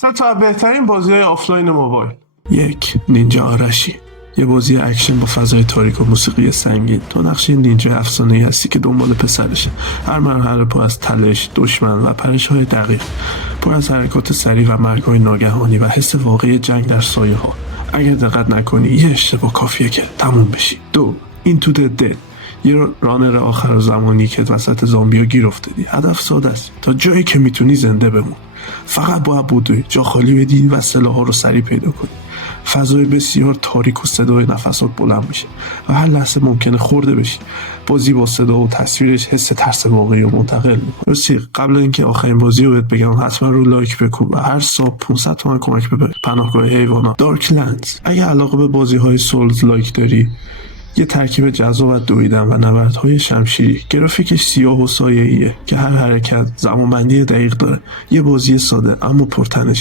سه تا بهترین بازی‌های آفلاین موبایل. 1. نینجا آرشی. یه بازی اکشن با فضای تاریک و موسیقی سنگین. تو نقش نینجا افسانه‌ای هستی که دنبال پسرشه. هر مرحله پر از تلاش، دشمن و پرش‌های دقیق، پر از حرکات سریع و مرگ‌های ناگهانی و حس واقعی جنگ در سایه‌ها. اگر دقت نکنی یه اشتباه کافیه که تموم بشی. 2. اینتو د دد. یه رانر آخر زمانی که وسط زامبیا گیر افتادی. هدف ساده است، تا جایی که میتونی زنده بمون. فقط باید بدوی، جا خالی بدی و سلاح‌ها رو سریع پیدا کنی. فضای بسیار تاریک و صدای نفسات بلند میشه و هر لحظه ممکنه خورده بشی. بازی با صدا و تصویرش حس ترس واقعی رو منتقل میکنه. راستی قبل اینکه آخرین بازی رو بهت بگم حتما رو لایک بکوب و هر صبح 500 تومن کمک بده پناهگاه حیوانات دارکلندز. اگه علاقه به بازی‌های سولز لایک داری، یه ترکیب جذاب از دویدن و نبردهای شمشیری، گرافیکش سیاه و سایه‌ایه که هر حرکت زمانبندی دقیق داره. یه بازی ساده اما پرتنش.